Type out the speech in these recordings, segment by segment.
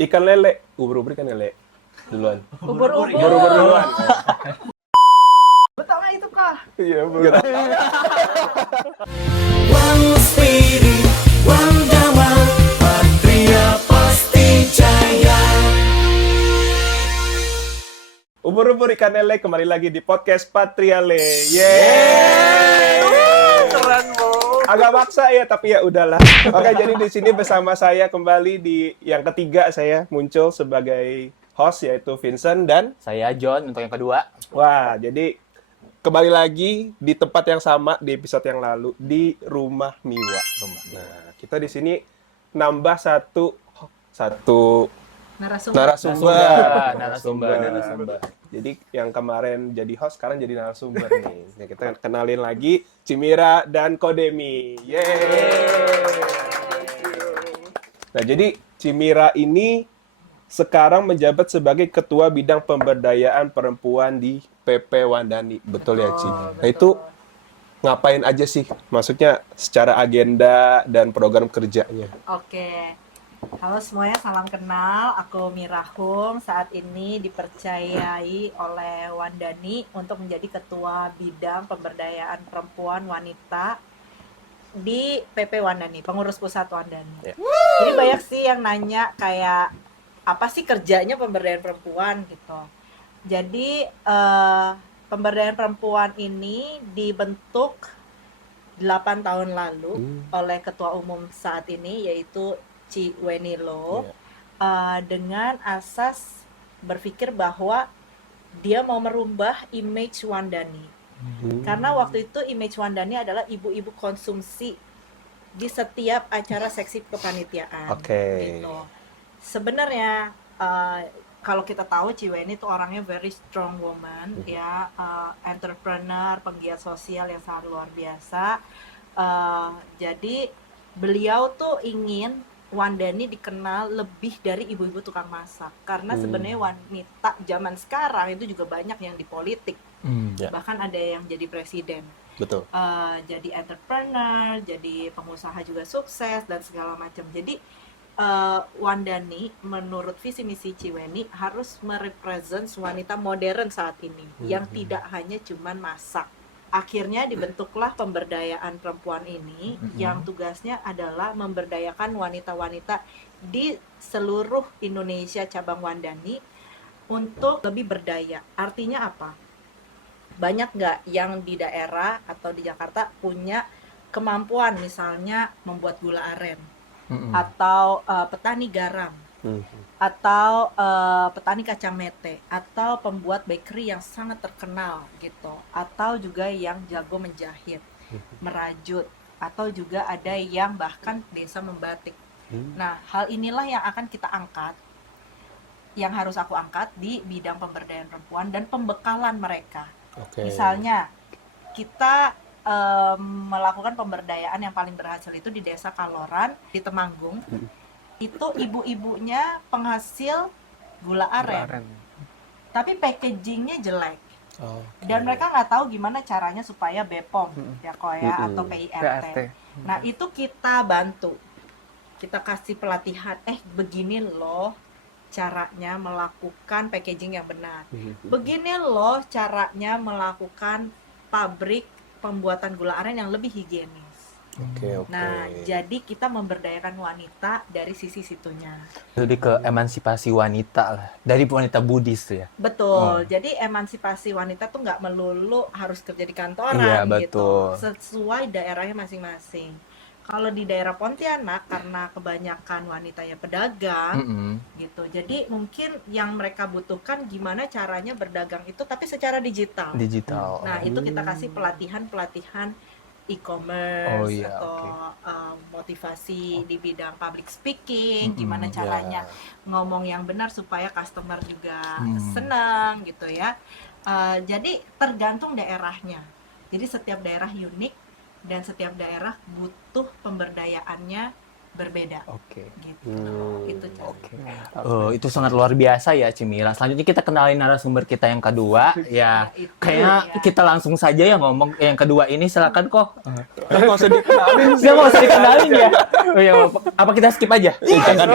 Ikan lele, ubur-ubur ikan lele duluan. Ubur-ubur. Ubur-ubur duluan. Betul nggak itu kah? Iya, ubur. One Spirit, One Dhamma, Patria pasti jaya. Ubur-ubur ikan lele kembali lagi di podcast Patriale. Yeay! Keren, Bu. Agak maksa ya, tapi ya udahlah. Oke, jadi di sini bersama saya kembali di yang ketiga saya muncul sebagai host yaitu Vincent dan Saya John untuk yang kedua. wah, jadi kembali lagi di tempat yang sama di episode yang lalu di Rumah Miwa. Nah, kita di sini nambah satu narasumber. Jadi yang kemarin jadi host sekarang jadi narasumber nih. Ya, kita kenalin lagi Cimira dan Kodemi. Yeay. Nah, jadi Cimira ini sekarang menjabat sebagai Ketua Bidang Pemberdayaan Perempuan di PP Wandani. Betul ya, Ci? Nah, itu ngapain aja sih? Maksudnya secara agenda dan program kerjanya. Oke. Halo semuanya, salam kenal. Aku Mira Hum. Saat ini dipercayai oleh Wandani untuk menjadi Ketua Bidang Pemberdayaan Perempuan Wanita di PP Wandani, Pengurus Pusat Wandani. Ya. Jadi banyak sih yang nanya kayak apa sih kerjanya pemberdayaan perempuan gitu. Jadi pemberdayaan perempuan ini dibentuk 8 tahun lalu oleh Ketua Umum saat ini yaitu Ci Weni Lo, dengan asas berpikir bahwa dia mau merubah image Wandani. Karena waktu itu image Wandani adalah ibu-ibu konsumsi di setiap acara seksi kepanitiaan. Oke. Gitu. Sebenarnya kalau kita tahu Ci Weni itu orangnya very strong woman, ya, entrepreneur, penggiat sosial yang sangat luar biasa. Jadi beliau tuh ingin Wandani dikenal lebih dari ibu-ibu tukang masak, karena sebenarnya wanita zaman sekarang itu juga banyak yang di politik, Ya. bahkan ada yang jadi presiden, Betul. jadi entrepreneur, jadi pengusaha juga sukses dan segala macam. Jadi Wandani menurut visi misi Ciweni harus merepresent wanita modern saat ini yang tidak hanya cuman masak. Akhirnya dibentuklah pemberdayaan perempuan ini yang tugasnya adalah memberdayakan wanita-wanita di seluruh Indonesia cabang Wandani untuk lebih berdaya. Artinya apa? Banyak nggak yang di daerah atau di Jakarta punya kemampuan misalnya membuat gula aren atau petani garam atau petani kacang mete atau pembuat bakery yang sangat terkenal gitu, atau juga yang jago menjahit, merajut, atau juga ada yang bahkan desa membatik. Nah, hal inilah yang akan kita angkat, yang harus aku angkat di bidang pemberdayaan perempuan dan pembekalan mereka. Oke. Misalnya kita melakukan pemberdayaan yang paling berhasil itu di Desa Kaloran di Temanggung. Itu ibu-ibunya penghasil gula aren, tapi packagingnya jelek, dan mereka nggak tahu gimana caranya supaya BPOM ya kok ya, atau PIRT. Nah itu kita bantu, kita kasih pelatihan, begini loh caranya melakukan packaging yang benar, begini loh caranya melakukan pabrik pembuatan gula aren yang lebih higienis. Oke. Nah, jadi kita memberdayakan wanita dari sisi situnya. Jadi ke emansipasi wanita lah. Dari wanita Buddhis tuh ya. Betul. Jadi emansipasi wanita tuh nggak melulu harus kerja di kantoran Iya, gitu. betul. Sesuai daerahnya masing-masing. Kalau di daerah Pontianak karena kebanyakan wanitanya pedagang gitu. Jadi mungkin yang mereka butuhkan gimana caranya berdagang itu tapi secara digital. Digital. Nah, itu kita kasih pelatihan-pelatihan e-commerce atau motivasi di bidang public speaking, gimana caranya ngomong yang benar supaya customer juga senang gitu ya. Jadi tergantung daerahnya. Jadi setiap daerah unik dan setiap daerah butuh pemberdayaannya berbeda Oke. gitu. Itu cara. Itu sangat luar biasa ya Cimira. Selanjutnya kita kenalin narasumber kita yang kedua. Ya, itu kayaknya ya. kita langsung saja ya ngomong yang kedua ini. Silakan kok. Nggak usah dikenalin sih. Nggak mau usah dikenalin ya. Oh, ya, apa kita skip aja? Jangan.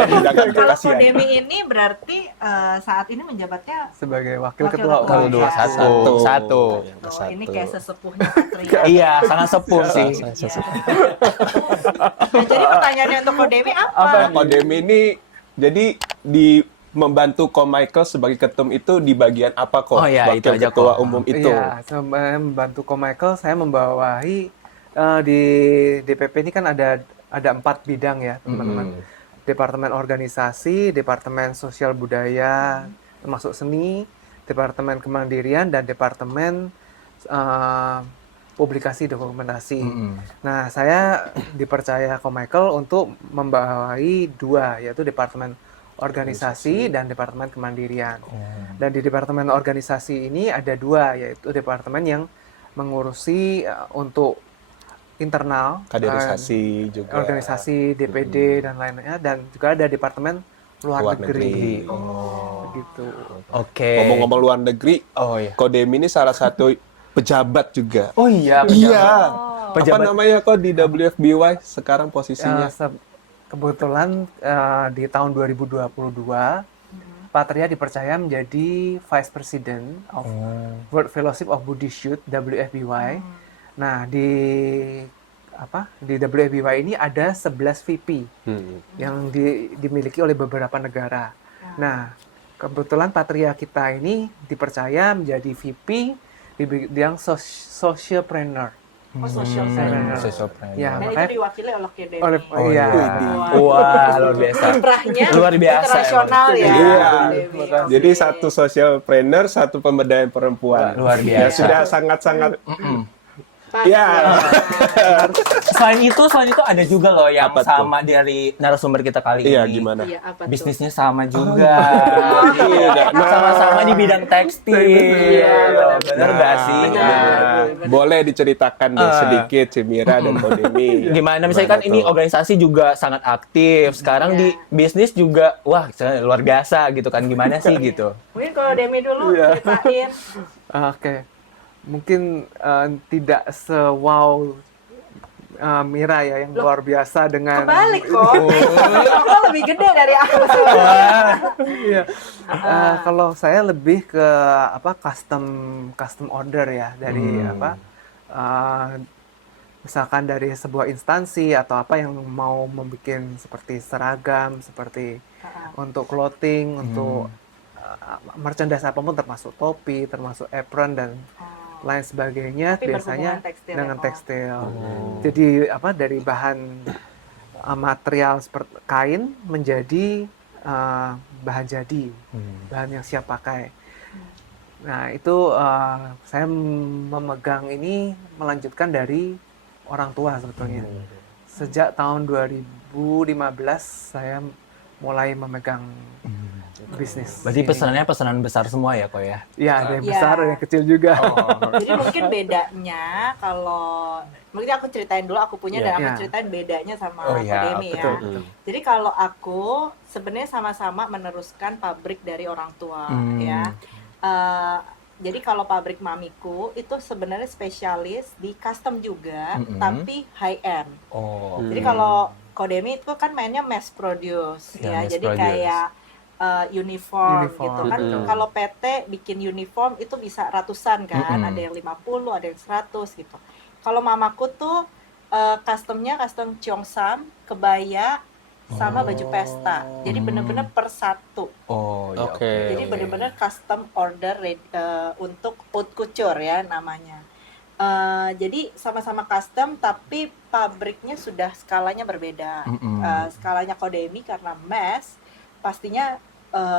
Kalau Kasihan. Kodemi ini berarti saat ini menjabatnya sebagai wakil Wakil ketua ketua. umum. Dua, satu. oh, ini kayak sesepuhnya Patria. Iya, sangat sepuh sih. Iya. Nah, jadi pertanyaannya untuk Kodemi apa? Nah, Kodemi ini jadi di membantu Ko Michael sebagai ketum itu di bagian apa kok? Oh iya, Wakil itu aja, ketua Ko. umum itu. Iya, saya membantu Ko Michael, saya membawahi di DPP ini kan ada 4 bidang ya, teman-teman. Departemen organisasi, departemen sosial budaya, termasuk seni, departemen kemandirian, dan departemen publikasi dokumentasi. Nah, saya dipercaya Ko Michael untuk membawahi 2, yaitu departemen organisasi dan departemen kemandirian. Dan di departemen organisasi ini ada 2, yaitu departemen yang mengurusi untuk internal, Kaderisasi juga. organisasi, DPD dan lainnya, dan juga ada departemen luar negeri. Gitu. Oke. Ngomong-ngomong luar negeri, Oh iya. Kodemi ini salah satu pejabat juga. Oh iya. Iya. Apa Pejabat. namanya kok di WFBY sekarang posisinya? Kebetulan di tahun 2022 Patria dipercaya menjadi Vice President of World Fellowship of Buddhist Youth WFBY. Nah, di WFBY ini ada 11 VP yang dimiliki oleh beberapa negara. Nah, kebetulan Patria kita ini dipercaya menjadi VP di bidang socialpreneur. Social planner. Ya, Dan itu makanya diwakili oleh Kodemi. iya. Wah, luar biasa. Kiprahnya Luar biasa, internasional ya. Iya. Kodemi. Jadi Oke. satu social planner, satu pemberdayaan perempuan. Luar Ya, biasa. sudah sangat-sangat. Pas. Ya. Selain itu ada juga loh yang Apa tuh? sama dari narasumber kita kali Iya, ini. gimana? Iya, apa tuh? Bisnisnya sama juga. Iya. Nah, Sama-sama di bidang tekstil. Iya, Benar nggak sih? Benar. Boleh diceritakan deh sedikit Cimira dan Kodemi. Gimana? Misalnya kan ini tuh? organisasi juga sangat aktif. Sekarang Iya. di bisnis juga, wah luar biasa gitu kan. Gimana sih gitu? Mungkin kalau Demi dulu ceritain. Oke. Mungkin tidak se-wow Mira ya, yang luar biasa dengan Kebalik kok. Kok lebih gede dari aku. Iya. Kalau saya lebih ke custom order ya, dari misalkan dari sebuah instansi atau apa yang mau membuat seperti seragam, seperti untuk clothing, untuk merchandise apapun, termasuk topi, termasuk apron dan lain sebagainya. Tapi biasanya berhubungan tekstil ya, dengan Ko? tekstil. Jadi dari bahan material seperti kain menjadi bahan jadi, bahan yang siap pakai. Nah, itu saya memegang ini melanjutkan dari orang tua sebetulnya. Sejak tahun 2015 saya mulai memegang bisnis. Berarti pesanan besar semua ya kok ya? Ya, ada yang Iya. besar, ada yang kecil juga. Jadi mungkin bedanya kalau mungkin aku ceritain dulu aku punya dan aku Iya. ceritain bedanya sama Oh iya, Kodemi ya. betul. Jadi kalau aku sebenarnya sama-sama meneruskan pabrik dari orang tua ya. Jadi kalau pabrik mamiku itu sebenarnya spesialis di custom juga, tapi high end. Oh. Jadi kalau Kodemi itu kan mainnya mass produce Ya, ya, mass jadi produce. kayak uniform Uniform. gitu kan. Kalau PT bikin uniform itu bisa ratusan kan, ada yang 50, ada yang 100 gitu. Kalau mamaku tuh customnya custom cheongsam, kebaya, sama baju pesta. Jadi bener-bener per satu. Oh, ya, Oke. Jadi bener-bener custom order untuk haute couture ya namanya. Jadi sama-sama custom tapi pabriknya sudah skalanya berbeda. Skalanya Kodemi karena mass pastinya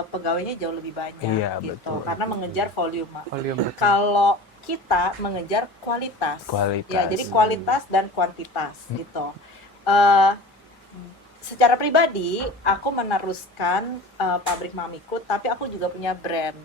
pegawainya jauh lebih banyak Iya, gitu betul. karena mengejar volume. Volume, betul. Kalau kita mengejar kualitas. Kualitas. Ya, jadi kualitas dan kuantitas gitu. Secara pribadi aku meneruskan pabrik mamiku tapi aku juga punya brand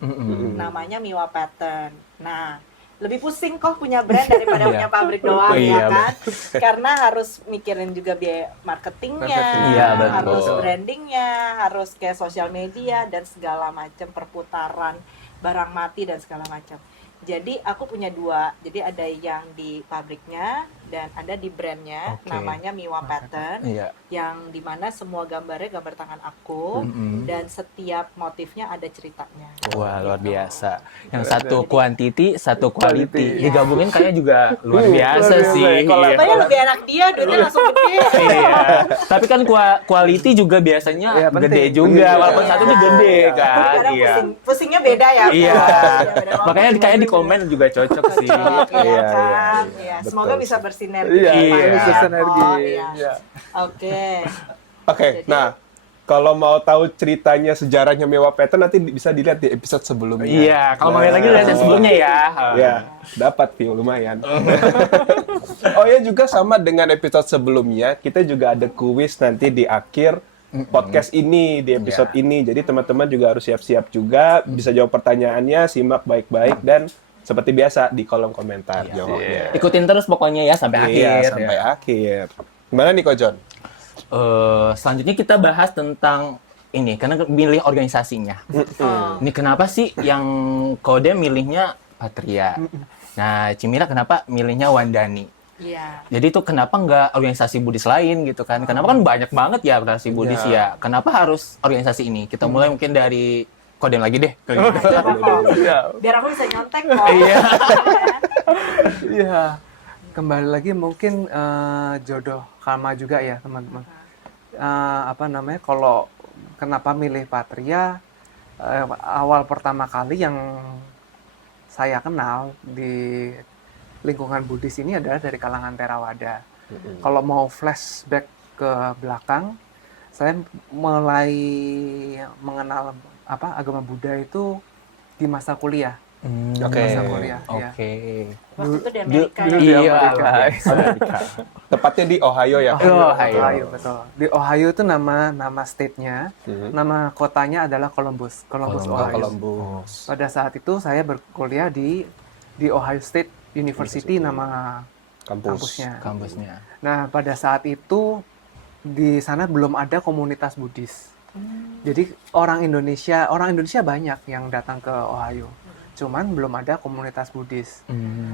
namanya Miwa Pattern. Nah, lebih pusing kok punya brand daripada punya pabrik doang Iya, ya kan, karena harus mikirin juga biaya marketingnya, Iya, betul. harus brandingnya, harus kayak sosial media dan segala macam, perputaran barang mati dan segala macam. Jadi aku punya dua, jadi ada yang di pabriknya dan ada di brandnya, Oke. namanya Miwa Pattern, Iya. yang dimana semua gambarnya gambar tangan aku, dan setiap motifnya ada ceritanya. Wah, luar biasa. Yang satu quantity, satu quality. Quality. Digabungin kayaknya juga luar biasa luar biasa sih. ya, kalau- Iya. Kayaknya lebih enak dia, duitnya langsung gede. Iya. Tapi kan quality juga biasanya Iya, penting. gede juga, Iya. walaupun satunya gede kan. Kadang Iya. pusingnya beda ya. Iya. Beda banget. Makanya kayak di komen juga cocok sih. Cocok, ya Iya, kan? iya, Iya, betul semoga sih. bisa bersinergi. Iya, Iya. bisa sinergi. Oh, iya. Iya. Oke. Oke, Jadi- nah kalau mau tahu ceritanya sejarahnya Miwa Pattern nanti bisa dilihat di episode sebelumnya. Iya, kalau mau lihat lagi lihat yang sebelumnya ya. Ya, dapat view lumayan. Oh ya, juga sama dengan episode sebelumnya, kita juga ada kuis nanti di akhir podcast ini, di episode ini. Jadi teman-teman juga harus siap-siap juga, bisa jawab pertanyaannya, simak baik-baik, dan seperti biasa di kolom komentar jawabnya. Ikutin terus pokoknya ya sampai akhir. Iya, sampai akhir. Gimana nih Ko John? Selanjutnya kita bahas tentang ini, karena milih organisasinya. Ini kenapa sih yang Kode milihnya Patria? Nah, Cimira kenapa milihnya Wandani? Iya. Jadi itu kenapa nggak organisasi Buddhis lain gitu kan? Kenapa kan banyak banget ya organisasi Buddhis ya? Kenapa harus organisasi ini? Kita mulai mungkin dari Kodem lagi deh. Iya. Biar aku bisa nyontek kok. Iya. Iya. Kembali lagi mungkin jodoh karma juga ya teman-teman. Apa namanya? Kalau kenapa milih Patria? Awal pertama kali yang saya kenal di lingkungan Buddhis ini adalah dari kalangan Theravada. Kalau mau flashback ke belakang, saya mulai mengenal agama Buddha itu di masa kuliah. Oke. Masa kuliah. Ya. Oke. Waktu itu di Amerika Dulu ya. di Iya, Amerika. Amerika. Tepatnya di Ohio ya. Ko? Ohio, betul. Di Ohio itu nama state-nya, nama kotanya adalah Columbus, Columbus. Ohio. Columbus. Pada saat itu saya berkuliah di Ohio State University, nama kampusnya. Kampusnya. Nah, pada saat itu di sana belum ada komunitas Buddhis. Jadi orang Indonesia banyak yang datang ke Ohio. Cuman belum ada komunitas Buddhis.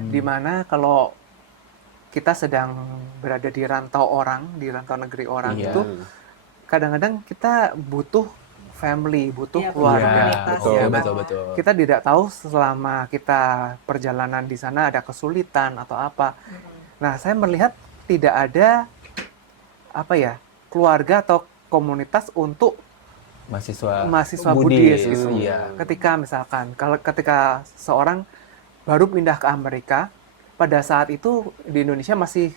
Dimana kalau kita sedang berada di rantau negeri orang Iya. itu kadang-kadang kita butuh family, butuh Iya, keluarga. komunitas. betul, ya kan? betul. Kita tidak tahu selama kita perjalanan di sana ada kesulitan atau apa. Nah, saya melihat tidak ada keluarga atau komunitas untuk mahasiswa Buddhis gitu. Iya. Ketika seorang baru pindah ke Amerika, pada saat itu di Indonesia masih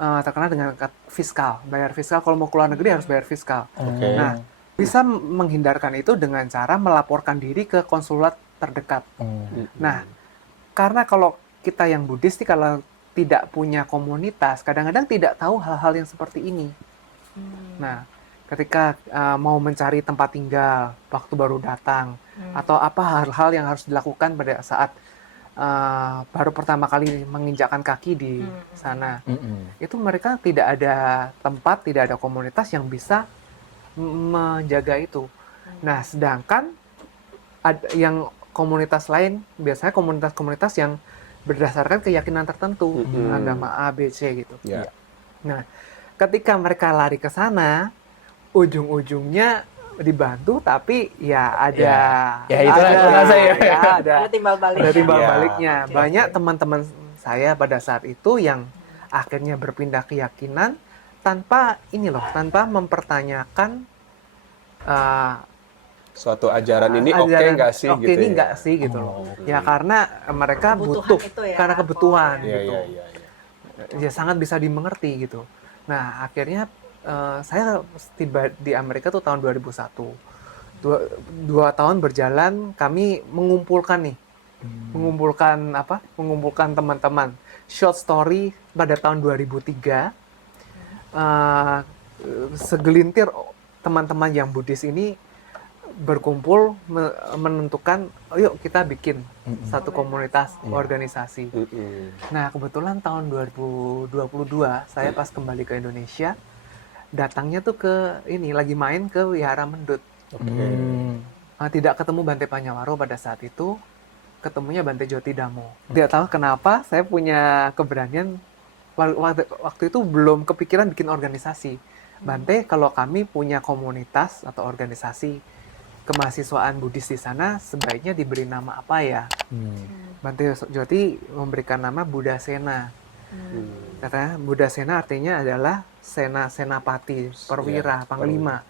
terkenal dengan fiskal, bayar fiskal. Kalau mau keluar negeri harus bayar fiskal. Oke. Nah, bisa menghindarkan itu dengan cara melaporkan diri ke konsulat terdekat. Nah, karena kalau kita yang Buddhis kalau tidak punya komunitas, kadang-kadang tidak tahu hal-hal yang seperti ini. Nah, ketika mau mencari tempat tinggal waktu baru datang, atau apa hal-hal yang harus dilakukan pada saat baru pertama kali menginjakkan kaki di sana, itu mereka tidak ada tempat, tidak ada komunitas yang bisa menjaga itu. Nah, sedangkan yang komunitas lain biasanya komunitas-komunitas yang berdasarkan keyakinan tertentu, agama A, B, C gitu. Ya. Nah, ketika mereka lari ke sana, ujung-ujungnya dibantu, tapi ya ada, Ya, itulah yang saya. ada Ada timbal balik. ada timbal Iya. baliknya. Oke, Banyak oke. teman-teman saya pada saat itu yang akhirnya berpindah keyakinan tanpa mempertanyakan Suatu ajaran ini oke ajaran, nggak sih oke gitu ini ya? nggak sih gitu loh. Ya karena mereka Kebutuhan butuh itu ya. karena kebutuhan Iya, gitu. iya, iya. Ya sangat bisa dimengerti gitu. Nah, akhirnya saya tiba di Amerika tuh tahun 2001. Dua tahun berjalan, kami mengumpulkan teman-teman. Short story pada tahun 2003. Segelintir teman-teman yang Buddhis ini berkumpul menentukan, yuk kita bikin satu komunitas Iya. organisasi. Nah, kebetulan tahun 2022 saya pas kembali ke Indonesia, datangnya tuh ke ini lagi main ke Wihara Mendut. Tidak ketemu Bante Panyawaro pada saat itu, ketemunya Bante Joti Damo. Tidak tahu kenapa saya punya keberanian waktu itu belum kepikiran bikin organisasi. Bante, kalau kami punya komunitas atau organisasi kemahasiswaan Buddhis di sana, sebaiknya diberi nama apa ya? Bante Joti memberikan nama Buddha Sena. Katanya Buddha Sena artinya adalah senapati, perwira, panglima.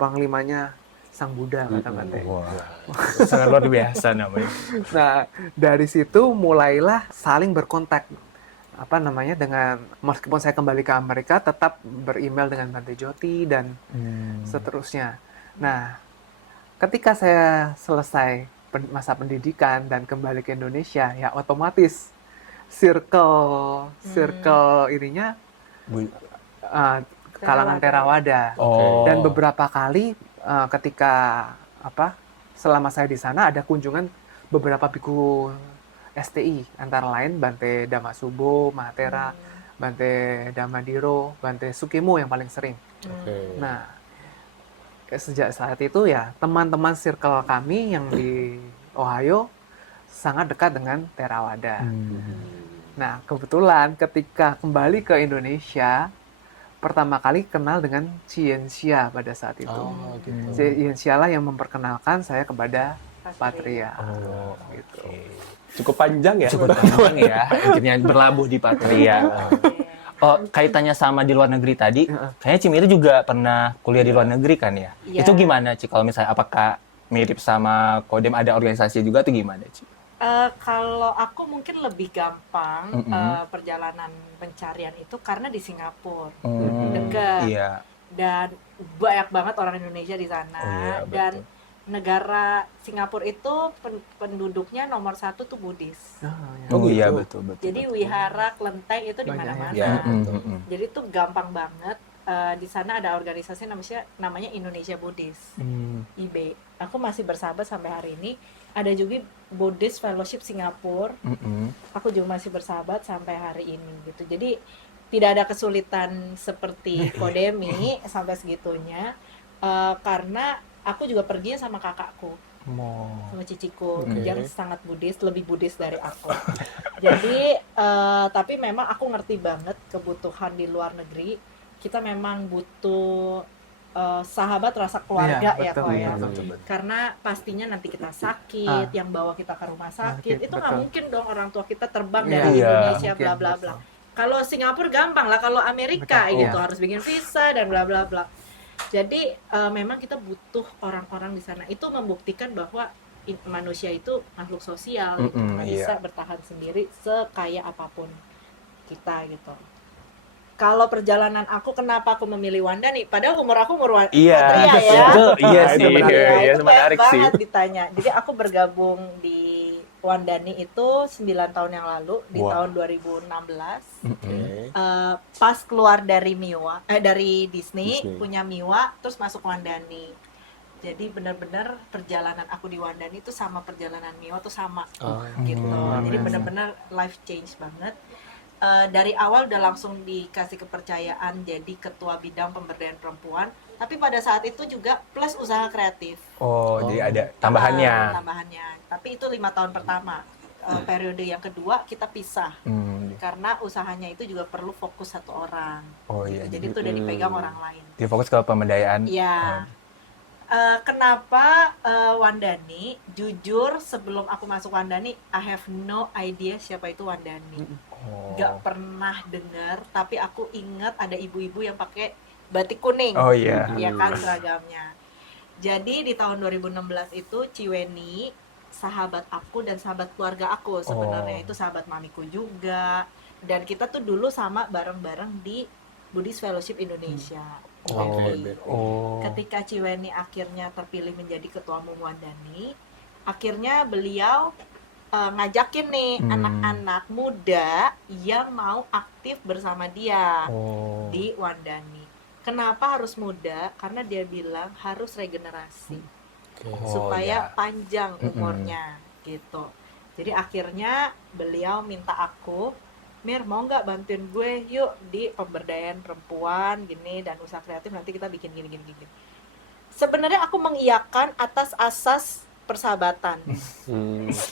Panglimanya Sang Buddha, kata Bante. Wah, sangat luar biasa namanya. Nah, dari situ mulailah saling berkontak. Apa namanya, dengan meskipun saya kembali ke Amerika, tetap beremail dengan Bante Joti dan seterusnya. Nah, ketika saya selesai masa pendidikan dan kembali ke Indonesia, ya otomatis circle ininya kalangan Theravada. Oh. Dan beberapa kali ketika selama saya di sana ada kunjungan beberapa biku STI, antara lain Bante Dhammasubho, Mahatera, Bante Dhammadiro, Bante Sukimo yang paling sering. Nah, sejak saat itu ya teman-teman circle kami yang di Ohio sangat dekat dengan Theravada. Nah, kebetulan ketika kembali ke Indonesia, pertama kali kenal dengan Chien Xia pada saat itu. Chien Xia lah yang memperkenalkan saya kepada Patria. Gitu. Cukup panjang ya. Cukup panjang ya, akhirnya berlabuh di Patria. Oh, kaitannya sama di luar negeri tadi, kayaknya Cimiri juga pernah kuliah di luar negeri kan ya? Iya. Itu gimana, Ci? Kalau misalnya apakah mirip sama Kodem, ada organisasi juga tuh gimana, Ci? Kalau aku mungkin lebih gampang perjalanan pencarian itu karena di Singapura dekat Iya. dan banyak banget orang Indonesia di sana. Oh, iya, Dan negara Singapura itu penduduknya nomor 1 tuh Buddhis. Oh iya, gitu. betul. Jadi wihara, kelenteng itu di Banyak mana-mana. ya. Jadi tuh gampang banget. Di sana ada organisasi namanya Indonesia Buddhis, IB. Aku masih bersahabat sampai hari ini. Ada juga Buddhist Fellowship Singapura. Aku juga masih bersahabat sampai hari ini gitu. Jadi tidak ada kesulitan seperti Kodemi sampai segitunya, karena aku juga pergi sama kakakku, sama ciciku yang sangat Buddhis, lebih Buddhis dari aku. Jadi tapi memang aku ngerti banget kebutuhan di luar negeri. Kita memang butuh sahabat rasa keluarga Iya, ya betul, kok ya. betul. Karena pastinya nanti kita sakit, yang bawa kita ke rumah sakit, itu nggak betul. mungkin dong orang tua kita terbang Iya, dari iya, Indonesia mungkin, bla bla bla. betul. Kalau Singapura gampang lah, kalau Amerika Betul, gitu iya. harus bikin visa dan bla bla bla. Jadi memang kita butuh orang-orang di sana. Itu membuktikan bahwa manusia itu makhluk sosial, gitu. Nggak bisa bertahan sendiri sekaya apapun kita gitu. Kalau perjalanan aku, kenapa aku memilih Wandani? Padahal umur aku umur Patria ya. Itu iya Nah, sih. itu menarik. Iya, Itu itu menarik banyak sih. banget ditanya. Jadi aku bergabung di Wandani itu 9 tahun yang lalu, di Wah. tahun 2016. Pas keluar dari dari Disney, punya Miwa, terus masuk Wandani. Jadi benar-benar perjalanan aku di Wandani itu sama perjalanan Miwa tuh sama gitu. Jadi benar-benar life change banget. Dari awal udah langsung dikasih kepercayaan jadi ketua bidang pemberdayaan perempuan, tapi pada saat itu juga plus usaha kreatif. Oh, jadi ada tambahannya. Tambahannya. Tapi itu 5 tahun pertama. Periode yang kedua kita pisah karena usahanya itu juga perlu fokus satu orang. Oh Gitu. iya. Jadi itu udah dipegang orang lain. Dia fokus ke pemberdayaan. Iya. Kenapa Wandani? Jujur sebelum aku masuk Wandani, I have no idea siapa itu Wandani. Gak pernah dengar, tapi aku ingat ada ibu-ibu yang pakai batik kuning. Oh iya. Ya kan seragamnya. Jadi di tahun 2016 itu Ciweni sahabat aku dan sahabat keluarga aku sebenarnya. Itu sahabat mamiku juga. Dan kita tuh dulu sama bareng-bareng di Buddhist Fellowship Indonesia. BFI. Ketika Ciweni akhirnya terpilih menjadi ketua umum Wandani, akhirnya beliau ngajakin nih anak-anak muda yang mau aktif bersama dia di Wandani. Kenapa harus muda? Karena dia bilang harus regenerasi. supaya ya. panjang umurnya gitu. Jadi akhirnya beliau minta aku, Mir mau nggak bantuin gue yuk di pemberdayaan perempuan gini dan usaha kreatif, nanti kita bikin gini. Sebenarnya aku mengiyakan atas asas persahabatan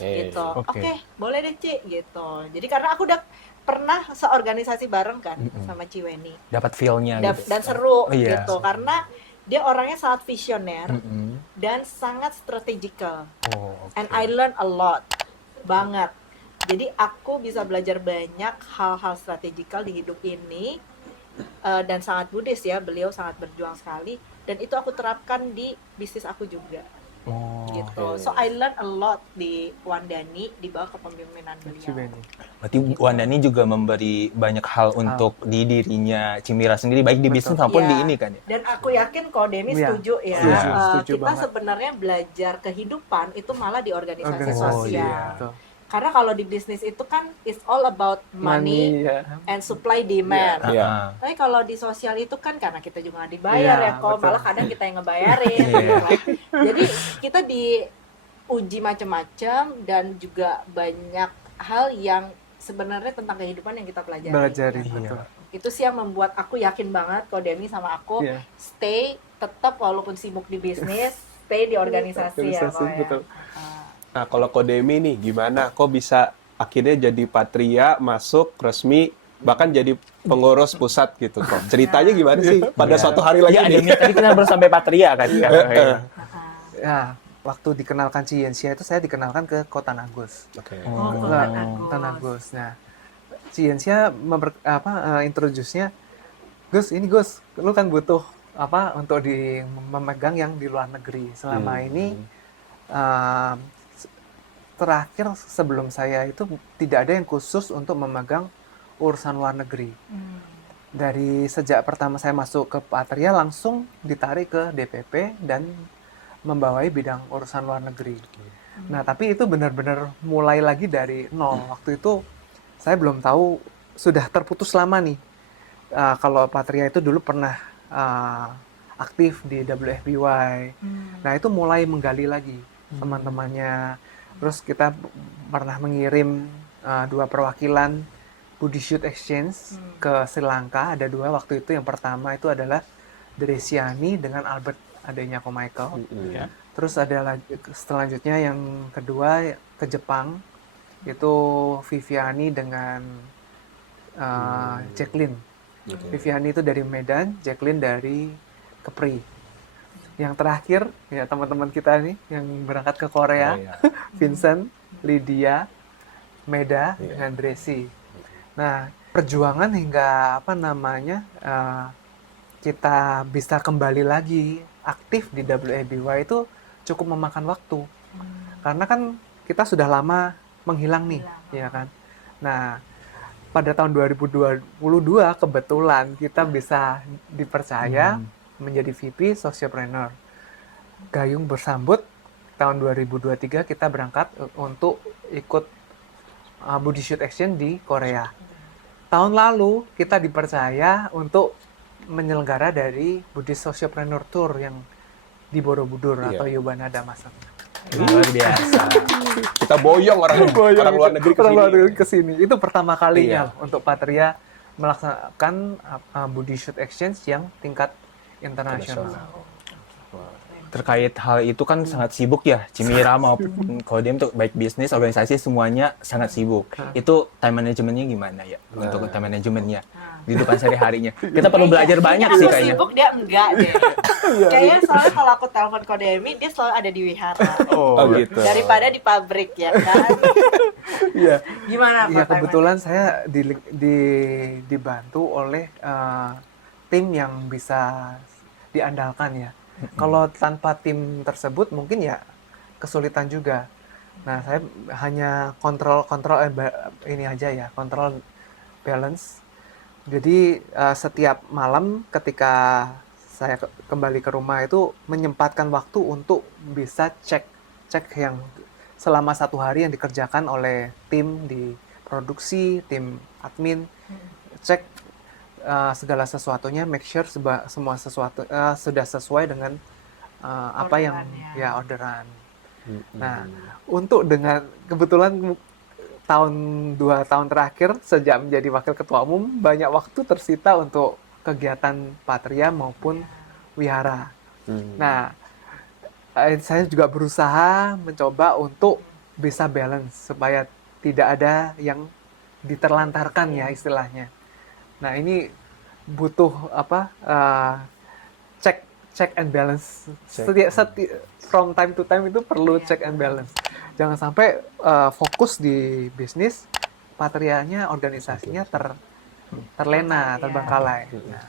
gitu. Oke, boleh deh Ci gitu. Jadi karena aku udah pernah seorganisasi bareng kan sama Ciweni. Dapat feel-nya gitu. Dan seru Oh, iya. gitu karena dia orangnya sangat visioner Mm-mm. dan sangat strategical. Oh, oke. And I learn a lot banget. Jadi aku bisa belajar banyak hal-hal strategikal di hidup ini, dan sangat Buddhis ya, beliau sangat berjuang sekali, dan itu aku terapkan di bisnis aku juga Oh, gitu. So I learn a lot di Wandani di bawah kepemimpinan beliau. Ciweni. berarti Wandani juga memberi banyak hal untuk di dirinya Cimira sendiri, baik di bisnis maupun di Iya. ini kan ya. Dan aku yakin kok Demi Iya. setuju ya. Iya, setuju Kita banget. sebenarnya belajar kehidupan itu malah di organisasi Organisasi. sosial. Betul. Karena kalau di bisnis itu kan it's all about money ya. and supply demand. Iya. Ah, Tapi kalau di sosial itu kan karena kita juga nggak dibayar Iya, ya kok, betul. malah kadang kita yang ngebayarin. Iya. gitu lah. Jadi kita diuji macam-macam dan juga banyak hal yang sebenarnya tentang kehidupan yang kita pelajari. Belajarin, Iya. betul. Itu sih yang membuat aku yakin banget kalau Demi sama aku Iya. stay tetap walaupun sibuk di bisnis, stay di organisasi ya Organisasi, Ko, ya. betul. Nah, kalau Kodemi nih gimana? Kok bisa akhirnya jadi Patria, masuk resmi, bahkan jadi pengurus pusat gitu kok? Ceritanya gimana sih? Pada suatu hari lagi Iya, ada nih. tadi kita baru sampai Patria kan. Ya, waktu dikenalkan Ciensia itu saya dikenalkan ke Kota Nagus. Oke. Oh, Enggak, Kota Kota Nagus. Nagus. Nah, Ciensia introduce-nya, Gus, ini Gus, lu kan butuh untuk memegang yang di luar negeri. Selama ini eh, terakhir sebelum saya itu tidak ada yang khusus untuk memegang urusan luar negeri. Dari sejak pertama saya masuk ke Patria langsung ditarik ke DPP dan membawai bidang urusan luar negeri. Nah, tapi itu benar-benar mulai lagi dari nol. Waktu itu saya belum tahu, sudah terputus lama nih. Kalau Patria itu dulu pernah aktif di WFBY. Nah, itu mulai menggali lagi teman-temannya. Terus kita pernah mengirim 2 perwakilan Buddhist Youth Exchange ke Sri Lanka. Ada 2 waktu itu. Yang pertama itu adalah Deresiani dengan Albert, adanya Ko Michael. Ya. Terus ada selanjutnya yang kedua ke Jepang, itu Viviani dengan Jacqueline. Viviani itu dari Medan, Jacqueline dari Kepri. Yang terakhir ya teman-teman kita nih yang berangkat ke Korea, Vincent, Lydia, Meda, dengan Dresi. Nah, perjuangan hingga kita bisa kembali lagi aktif di WABY itu cukup memakan waktu. Karena kan kita sudah lama menghilang nih, ya kan. Nah, pada tahun 2022 kebetulan kita bisa dipercaya menjadi VP Sociopreneur. Gayung bersambut tahun 2023 kita berangkat untuk ikut Buddhist Youth Exchange di Korea. Tahun lalu kita dipercaya untuk menyelenggara dari Buddhist Sociopreneur Tour yang di Borobudur atau Yobanada Masang. Luar biasa. Kita boyong orang luar negeri ke Orang luar negeri sini. ke sini. Itu pertama kalinya untuk Patria melaksanakan Buddhist Youth Exchange yang tingkat internasional. Terkait hal itu kan sangat sibuk ya, Cimira maupun Kodem tuh baik bisnis, organisasi semuanya sangat sibuk. Itu time manajemennya gimana ya? Untuk time manajemennya di depan sehari-harinya. Kita perlu belajar banyak sih Aku kayaknya. sibuk, dia enggak deh. Kayaknya soalnya kalau aku telepon Kodemi, dia selalu ada di wihara. Oh gitu. Daripada di pabrik ya kan. Iya. Gimana Iya, Pak Taiman? kebetulan saya dibantu oleh tim yang bisa diandalkan ya. Kalau tanpa tim tersebut mungkin ya kesulitan juga. Nah, saya hanya kontrol ini aja ya, kontrol balance. Jadi setiap malam ketika saya kembali ke rumah itu menyempatkan waktu untuk bisa cek yang selama 1 hari yang dikerjakan oleh tim di produksi, tim admin, cek segala sesuatunya, make sure semua sesuatu sudah sesuai dengan apa yang Orderannya. ya orderan. Nah, untuk dengan kebetulan 2 tahun terakhir sejak menjadi wakil ketua umum banyak waktu tersita untuk kegiatan Patria maupun wihara. Nah, saya juga berusaha mencoba untuk bisa balance supaya tidak ada yang diterlantarkan ya istilahnya. Nah, ini butuh check and balance. From time to time itu perlu check and balance. Jangan sampai fokus di bisnis, patrianya, organisasinya terlena, terbengkalai. Nah,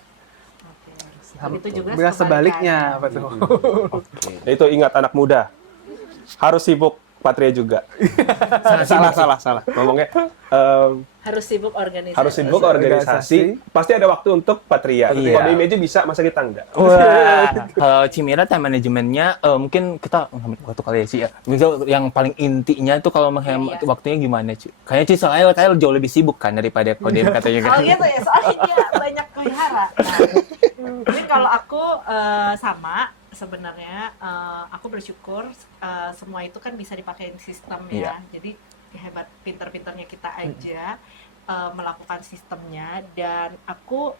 Dan itu juga bila sebaliknya, betul. Nah, itu ingat anak muda harus sibuk Patria juga. salah ngomongnya harus sibuk organisasi. harus sibuk organisasi. Pasti ada waktu untuk Patria. Iya. Kalau di meja bisa, masa kita enggak? Wah, kalau Cimira time manajemennya mungkin kita waktu kali ya sih ya. Misal yang paling intinya itu kalau menghemat Iya. waktunya gimana Ci? Kayaknya Ci soalnya kayak jauh lebih sibuk kan daripada Kodem katanya kan. Oh gitu ya, soalnya dia banyak pelihara. Nah, jadi kalau aku sama sebenarnya aku bersyukur semua itu kan bisa dipakai sistem ya. Jadi hebat pinter-pinternya kita aja melakukan sistemnya, dan aku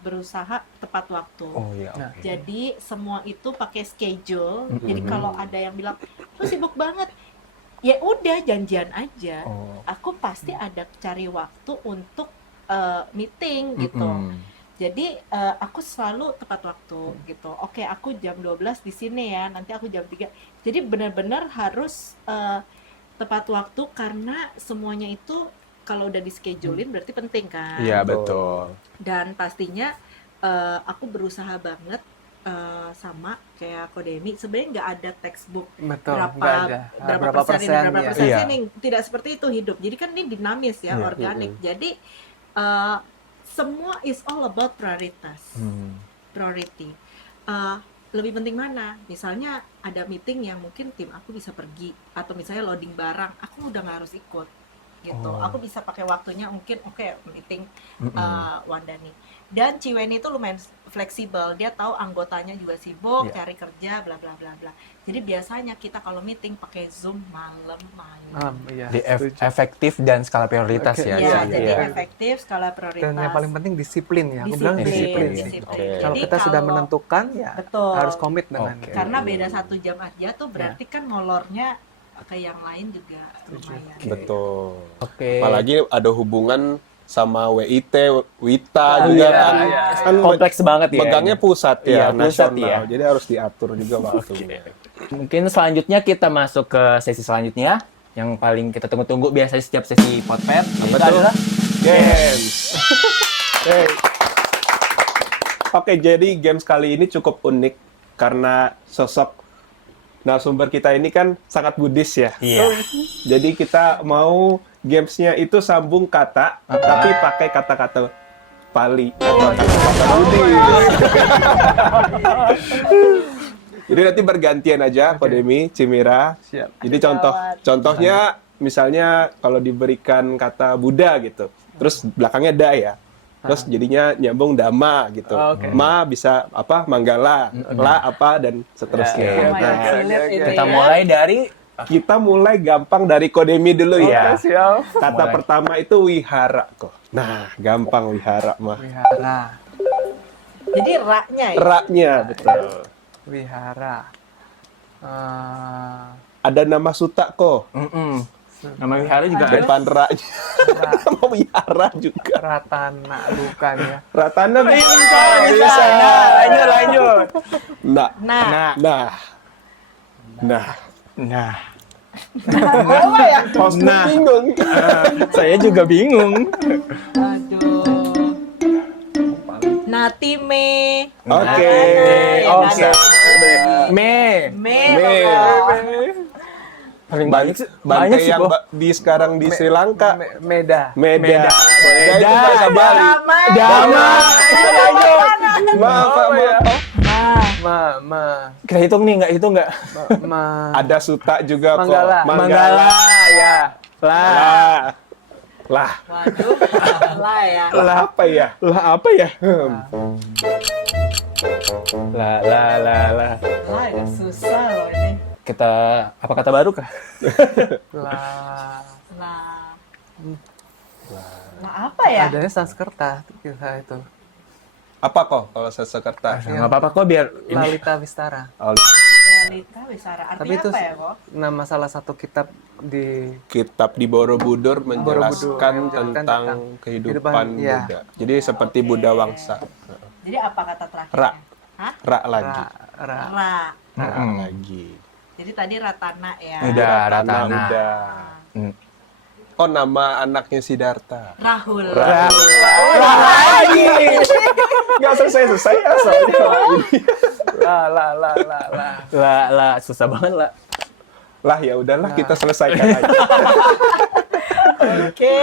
berusaha tepat waktu. Oh iya. Nah, oke. Jadi semua itu pakai schedule. Jadi kalau ada yang bilang lu sibuk banget, ya udah janjian aja. Oh. Aku pasti ada cari waktu untuk meeting gitu. Mm-mm. Jadi aku selalu tepat waktu gitu. Oke, aku jam 12 di sini ya. Nanti aku jam 3. Jadi benar-benar harus tepat waktu, karena semuanya itu kalau udah di schedulein berarti penting kan. Iya betul. Dan pastinya aku berusaha banget sama kayak Kodemi. Sebenarnya nggak ada textbook betul, berapa nggak ada. berapa persen ini, berapa ya. persen Iya. ini. Tidak seperti itu hidup. Jadi kan ini dinamis ya, Iya. organik. Jadi semua is all about prioritas, priority. Lebih penting mana? Misalnya ada meeting yang mungkin tim aku bisa pergi, atau misalnya loading barang, aku udah nggak harus ikut gitu. Oh. Aku bisa pakai waktunya mungkin meeting Wandani. Dan Ciweni itu lumayan fleksibel, dia tahu anggotanya juga sibuk, Iya. cari kerja, bla bla bla bla. Jadi biasanya kita kalau meeting pakai Zoom malam. Iya, Di setuju. efektif dan skala prioritas Oke, ya. Ya, Ci? jadi Iya. efektif, skala prioritas. Dan yang paling penting disiplin ya. Aku bilang disiplin sih. disiplin. Oke. Kalau Jadi kita sudah kalau- menentukan ya Betul. harus komit dengan Oke. Karena beda 1 jam aja tuh berarti kan molornya ke yang lain juga lumayan. Betul. Oke. Apalagi ada hubungan sama WIT, WITA Oh, juga iya, kan. iya. Kan Kompleks banget ya. megangnya pusat Iya, ya, pusat nasional. ya. Jadi harus diatur juga waktunya. Mungkin selanjutnya kita masuk ke sesi selanjutnya yang paling kita tunggu-tunggu biasanya setiap sesi Podpad. Itu tuh? adalah Games. Hey. Oke, jadi games kali ini cukup unik karena sosok narasumber kita ini kan sangat Buddhis ya. Iya. Jadi kita mau gamesnya itu sambung kata, tapi pakai kata-kata Pali atau kata-kata Buddhis. Jadi nanti bergantian aja, Kodemi, Cimira. Siap. Jadi contohnya misalnya kalau diberikan kata Buddha gitu, terus belakangnya da ya. Terus jadinya nyambung dhamma gitu. Oke. Ma bisa apa? Manggala, la apa dan seterusnya. Ya, Lumayan Nah, sulit itu Kita ya. mulai dari kita mulai gampang dari Kodemi dulu ya. Oke, siap. Kata Mulai. pertama itu wihara kok. Nah, gampang wihara mah. Wihara. Jadi ra-nya ya. Ra-nya betul. Wihara. Ada nama suta kok. nama wihara juga ada. Depan ra-nya. Nama wihara juga. Ratana bukan ya. Ratana bisa. Bisa. Nah, lanjut. Nah, Nah, nah. Nah. Nah, Apa ya? Hostnya Nah. bingung. saya juga bingung. aduh. Natime. Oke. Ya, Oh, nada. Me. Me. Me. pokok. Paling banyak Banyak, sih. Banyak sih yang kok. di sekarang di Sri Lanka. Meda. Meda. Meda. Itu bahasa Bali. Dama. Dama. Lanjut. Maaf, maaf. Kita hitung nih, nggak hitung nggak? Ada suta juga kok. Manggala. Manggala. Ya. Lah. Lah. Lah. Waduh, lah ya. Lah apa ya? Lah apa ya? La la la la. Lah, ini susah loh ini. Kita apa kata baru kah? Lah, Nah, nah apa ya? adanya Sanskerta kita itu. Apa kok kalau Sanskerta? Nggak apa-apa kok biar ini. Lalita Wistara. Oh, Realita Wisara. Tapi Artinya itu apa ya kok? nama salah satu kitab di kitab di Borobudur menjelaskan menjelaskan tentang kehidupan ya. Buddha. Jadi seperti Buddha Wangsa. Jadi apa kata terakhirnya? Ra. Hah? Ra lagi. Ra. Ra. Ra lagi. Jadi tadi Ratana ya. Udah Ratana. Udah. Hmm. Oh, nama anaknya Siddhartha. Rahul. Lagi. Nggak selesai ya soalnya. La. Lah susah banget lah. Lah ya udahlah kita selesaikan aja. Oke.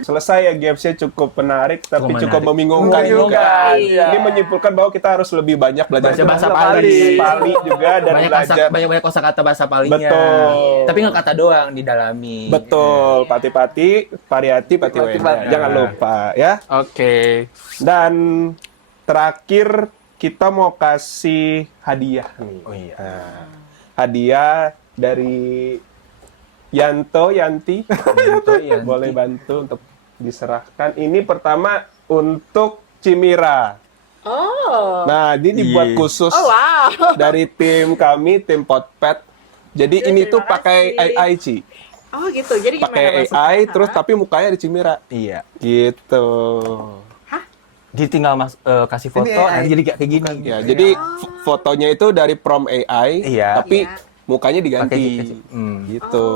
Selesai ya, gamesnya cukup menarik tapi Cukup cukup menarik. membingungkan juga. Iya. Ini menyimpulkan bahwa kita harus lebih banyak belajar Baca bahasa Pali Pali. juga dan belajar. Banyak kosakata bahasa Palinya. Betul. Tapi nggak kata doang didalami. Betul, pati-pati, pariyati, patiweda. Jangan lupa ya. Oke. Dan terakhir kita mau kasih hadiah nih. Oh iya. Nah, hadiah dari Yanti. Yanti. Boleh bantu untuk diserahkan. Ini pertama untuk Cimira. Oh. Nah, ini dibuat Iya. khusus Oh wow. dari tim kami, tim Potpet. Jadi Ya, ini tuh terima pakai kasih. AI, Ci. Oh gitu. Jadi gimana Pakai maksudnya? AI, terus tapi mukanya di Cimira. Iya. Gitu. Dia tinggal kasih foto, Ini AI. nanti jadi kayak gini. Ya, jadi fotonya itu dari prompt AI, Iya. tapi Iya. mukanya diganti. Pakai- Gitu.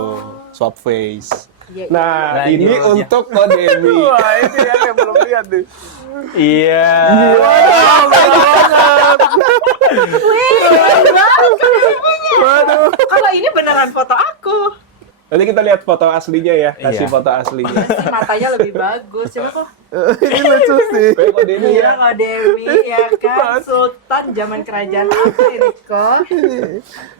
Swap face. Iya, Nah, Nah, ini ini untuk Kodemi. Wah, itu yang belum lihat tuh. Iya. Kalau ini beneran foto aku. Nanti kita lihat foto aslinya ya, kasih Iya. foto aslinya. Si matanya lebih bagus. Coba kok. Ini lucu sih. Kayak Kodemi Iya, ya. kok Dewi ya kan Sultan zaman kerajaan aku ini kok.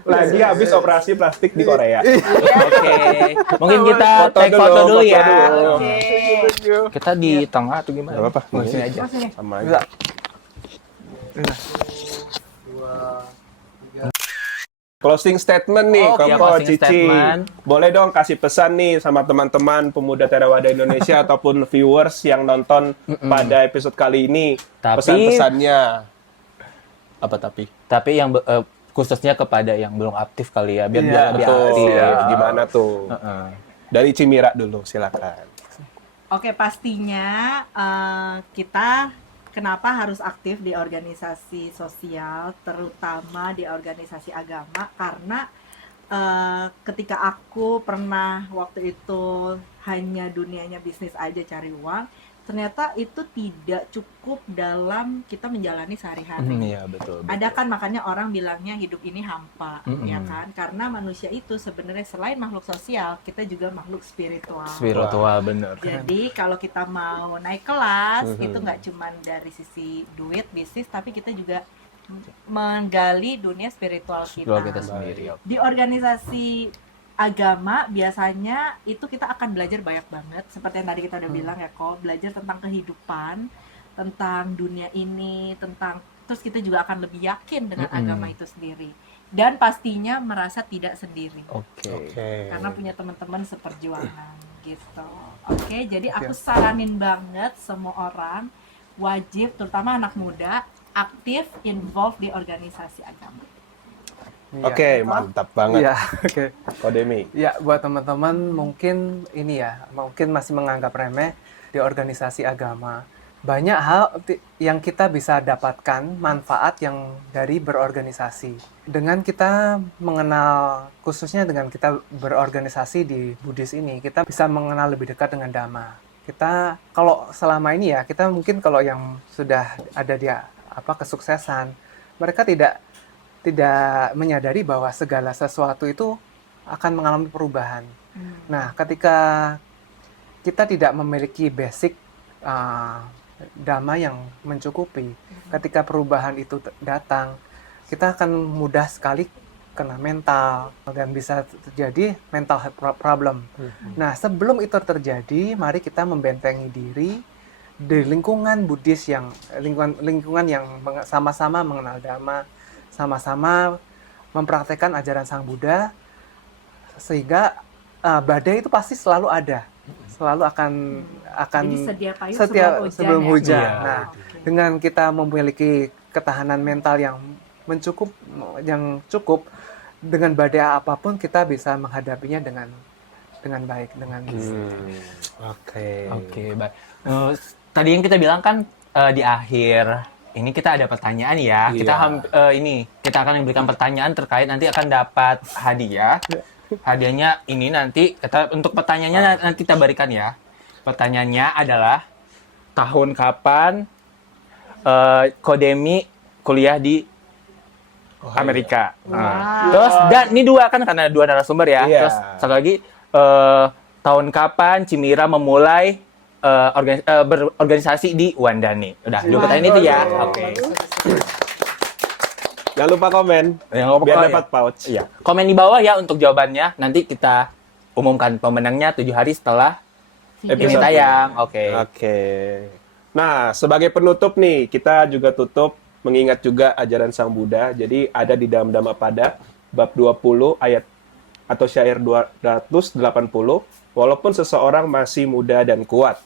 Lagi habis operasi plastik di Korea. Oke. Mungkin kita Foto take dulu, foto dulu foto ya. dulu. Oke. Kita di tengah atau gimana? Gak apa-apa. Oh, sini aja. Sama aja. Closing statement nih, Oh, iya, Koko, closing Cici. statement. Boleh dong kasih pesan nih sama teman-teman pemuda Theravada Indonesia ataupun viewers yang nonton pada episode kali ini. Tapi- Pesan-pesannya. Apa tapi? Tapi yang khususnya kepada yang belum aktif kali ya, biar Iya, biar lebih Betul. aktif. Gimana tuh? Heeh. Dari Cimira dulu, silakan. Oke, pastinya kita kenapa harus aktif di organisasi sosial, terutama di organisasi agama, karena ketika aku pernah waktu itu hanya dunianya bisnis aja cari uang, ternyata itu tidak cukup dalam kita menjalani sehari-hari. Iya, betul. Ada kan makanya orang bilangnya hidup ini hampa, Mm-mm. ya kan? Karena manusia itu sebenarnya selain makhluk sosial, kita juga makhluk spiritual. Spiritual bener. Jadi kalau kita mau naik kelas itu nggak cuma dari sisi duit bisnis, tapi kita juga menggali dunia spiritual Spiritual kita. kita sendiri. Oke. Di organisasi agama biasanya itu kita akan belajar banyak banget, seperti yang tadi kita udah bilang ya kok, belajar tentang kehidupan, tentang dunia ini, tentang terus kita juga akan lebih yakin dengan agama itu sendiri, dan pastinya merasa tidak sendiri. Oke. Karena punya teman-teman seperjuangan gitu. Oke, jadi aku saranin banget semua orang wajib, terutama anak muda, aktif involve di organisasi agama. Iya. Oke, mantap banget. Iya, oke. Kodemi. Ya, buat teman-teman mungkin ini ya, mungkin masih menganggap remeh di organisasi agama. Banyak hal yang kita bisa dapatkan manfaat yang dari berorganisasi. Dengan kita mengenal, khususnya dengan kita berorganisasi di Buddhis ini, kita bisa mengenal lebih dekat dengan Dhamma. Kita, kalau selama ini ya, kita mungkin kalau yang sudah ada di kesuksesan, mereka tidak menyadari bahwa segala sesuatu itu akan mengalami perubahan. Nah, ketika kita tidak memiliki basic dhamma yang mencukupi, ketika perubahan itu datang, kita akan mudah sekali kena mental dan bisa terjadi mental health problem. Nah, sebelum itu terjadi, mari kita membentengi diri di lingkungan Buddhis yang lingkungan yang sama-sama mengenal Dhamma, sama-sama mempraktekkan ajaran Sang Buddha, sehingga badai itu pasti selalu ada, selalu akan Jadi sedia payung sebelum hujan. Iya. Nah, dengan kita memiliki ketahanan mental yang cukup, dengan badai apapun kita bisa menghadapinya dengan baik, dengan Oke. Oke, baik. Tadi yang kita bilang kan di akhir ini kita ada pertanyaan ya. Iya. Kita akan memberikan pertanyaan terkait nanti akan dapat hadiah. Hadiahnya ini nanti untuk pertanyaannya nanti kita berikan ya. Pertanyaannya adalah tahun kapan Kodemi kuliah di Amerika. Nah, terus dan ini dua kan karena dua narasumber ya. Iya. Terus satu lagi tahun kapan Cimira memulai berorganisasi di Wandani. Udah, dua pertanyaan itu ya. Oke. Jangan lupa komen biar dapat pouch. Iya. Komen di bawah ya untuk jawabannya. Nanti kita umumkan pemenangnya 7 hari setelah ini Episode. tayang. Oke. Oke. Nah, sebagai penutup nih, kita juga tutup mengingat juga ajaran Sang Buddha. Jadi ada di dalam Dhammapada bab 20 ayat atau syair 280, walaupun seseorang masih muda dan kuat,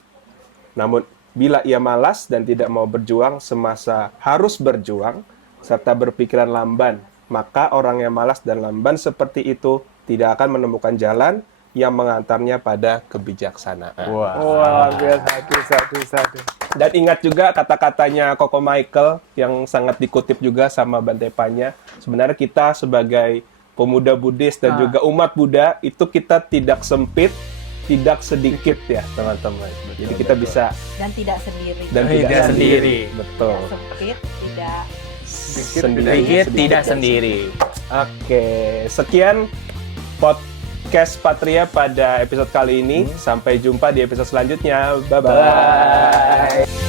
namun bila ia malas dan tidak mau berjuang semasa harus berjuang, serta berpikiran lamban, maka orang yang malas dan lamban seperti itu tidak akan menemukan jalan yang mengantarnya pada kebijaksanaan. Wah, biasa, satu. Dan ingat juga kata-katanya Koko Michael yang sangat dikutip juga sama Bante Panya. Sebenarnya kita sebagai pemuda Buddhis dan juga umat Buddha itu kita tidak sempit, tidak sedikit ya teman-teman. Jadi kita bisa Dan tidak sendiri. dan tidak sendiri. Betul. Tidak sempit, tidak Sedikit tidak sendiri. Oke, sekian podcast Patria pada episode kali ini. Sampai jumpa di episode selanjutnya. Bye-bye.